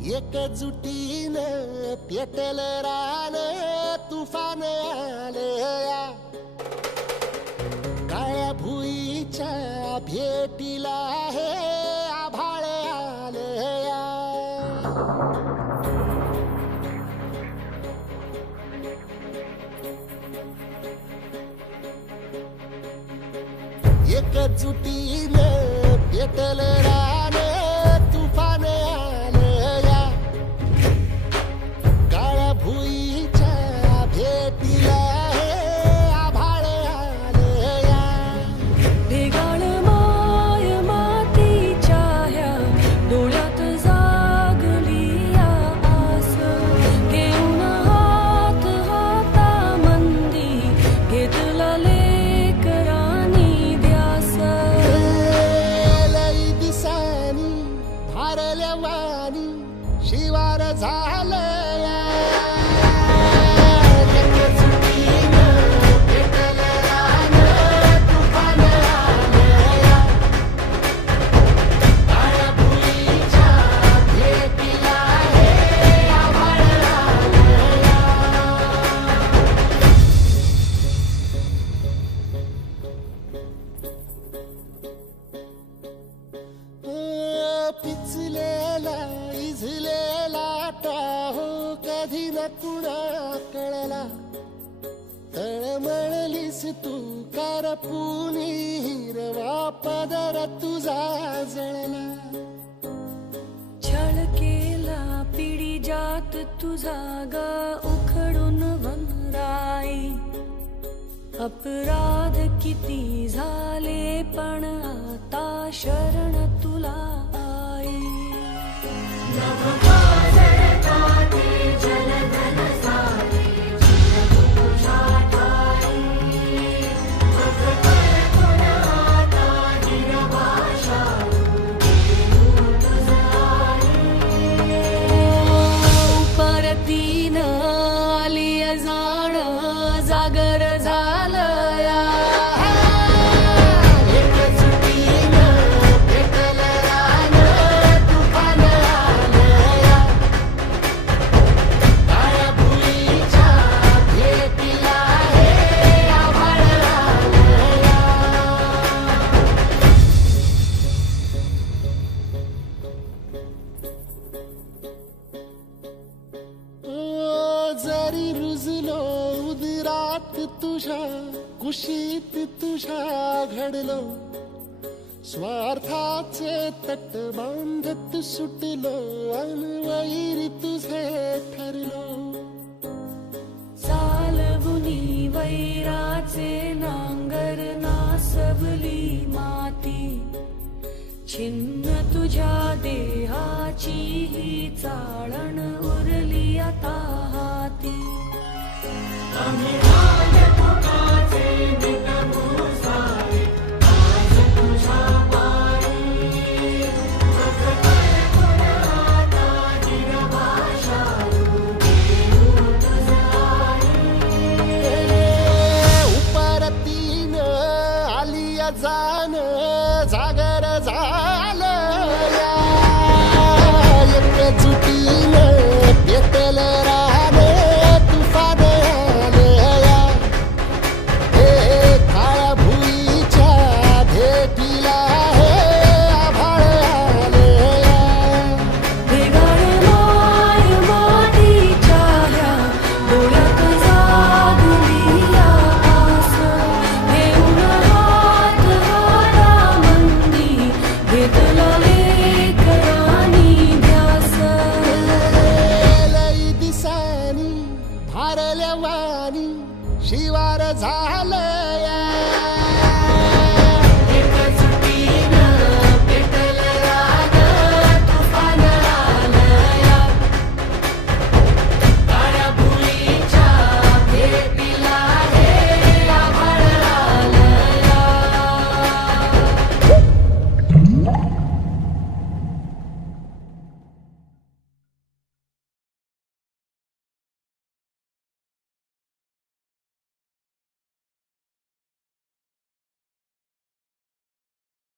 एकजुटीनं पेटल रान तुफान आलया काळ्या भुईच्या भेटीला हे आभाळ आलया एकजुटीनं पेटल रान तुफान आलया काळ्या भुईच्या भेटीला हे आभाळ आलया भेगाळ माय मातीच्या ह्या डोळ्यात जागली या आस घेऊन हात हातामंदी घेतला लेकरांनी ध्यास लई दिसानी भारल्या वाणी शिवार झालया एकजुटीनं पेटल रान तुफान आलया काळ्या भुईच्या भेटीला हे आभाळ आलया पिचलेला इझलेला टाहो कधी न कुणा कळला तळमळलीस तू कारपुनी हिरवा पदर तुझा जळला छळ केला पिढी जात तुझा ग उखडून वनराई अपराध किती झाले पण आता शरण तुला आई परतीन आली जाण जागर झालया एकजुटीनं पेटल रान तुफान आलया काळ्या भुईच्या भेटीला हे आभाळ आलया जरी रुजलो उदरात तुझ्या कुशीत तुझ्या घडलो स्वार्थाचे तट बांधत सुटलो अनवैरी तुझे ठरलो चालवुनी वैराचे नांगर नासवली माती छिन्न तुझ्या देहाची ही चाळण उरली आता हाती आम्ही राजपुताचे